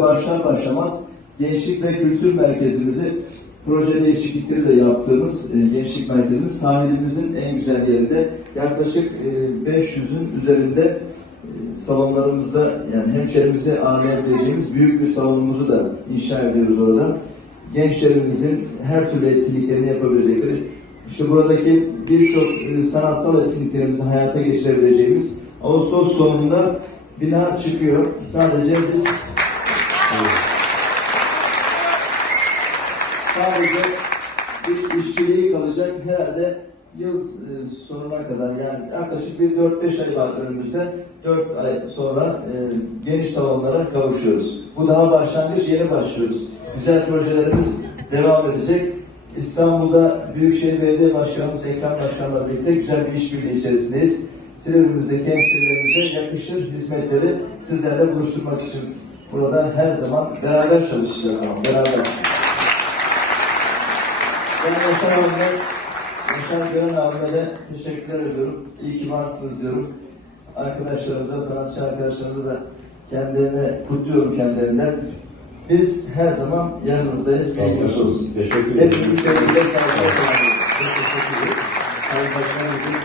Başlar başlamaz Gençlik ve Kültür Merkezimizi proje değişiklikleri de yaptığımız e, gençlik merkezimiz sahilimizin en güzel yerinde yaklaşık e, 500'ün üzerinde e, salonlarımızda yani hemşerimizi ağırlayabileceğimiz büyük bir salonumuzu da inşa ediyoruz orada. Gençlerimizin her türlü etkinliklerini yapabilecekleri işte buradaki birçok e, sanatsal etkinliklerimizi hayata geçirebileceğimiz Ağustos sonunda bina çıkıyor. Sadece biz sadece bir işçiliği kalacak herhalde yıl e, sonuna kadar yani yaklaşık bir 4-5 ay var önümüzde 4 ay sonra e, geniş salonlara kavuşuyoruz. Bu daha başlangıç yeni başlıyoruz. Güzel projelerimiz devam edecek. İstanbul'da Büyükşehir Belediye Başkanımız Ekrem Başkan'la birlikte güzel bir işbirliği içerisindeyiz. Silivrim'imizdeki hemşehrilerimize yakışır hizmetleri sizlerle buluşturmak için burada her zaman beraber çalışacağız ama beraber. Ben Yaşar abime, Yaşar Gören abime de teşekkürler ediyorum. İyi ki varsınız diyorum. Arkadaşlarımıza, sanatçı arkadaşlarımıza da kendilerine kutluyorum kendilerinden. Biz her zaman yanınızdayız. Bilginiz olsun. Teşekkür ederim. Hepinizi sevgiyle, teşekkür ederim. Sayın